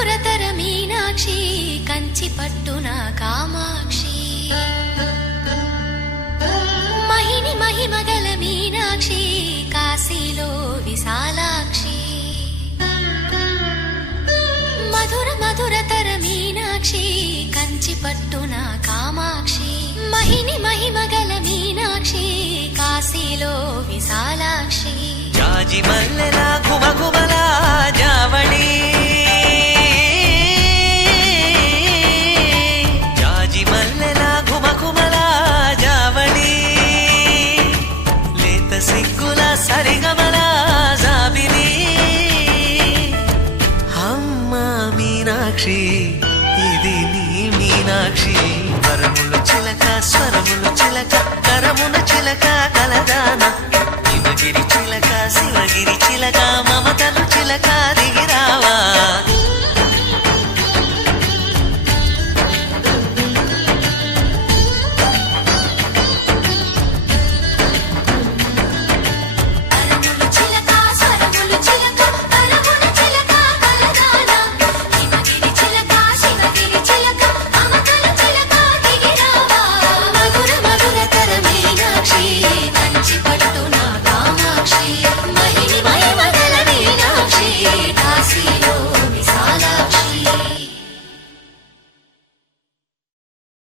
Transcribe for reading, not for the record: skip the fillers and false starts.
మధురతర మీనాక్షి కంచి పట్టున కామాక్షి మహిని మహిమగల మీనాక్షి కాశీలో విశాలాక్షి మధుర మధురతర మీనాక్షి కంచి పట్టున కామాక్షి మహిని మహిమగల మీనాక్షి కాశీలో విశాలాక్షి జాజి మల్లెల ఘుమఘుమల జావళి జాజి మల్లెల ఘుమఘుమల జావళి లేత సిగ్గుల సరిగమల జాబిలి అమ్మ మీనాక్షి ఇది నీ మీనాక్షి వరములు చిలక స్వరములు చిలక కరమున చిలక కలదాన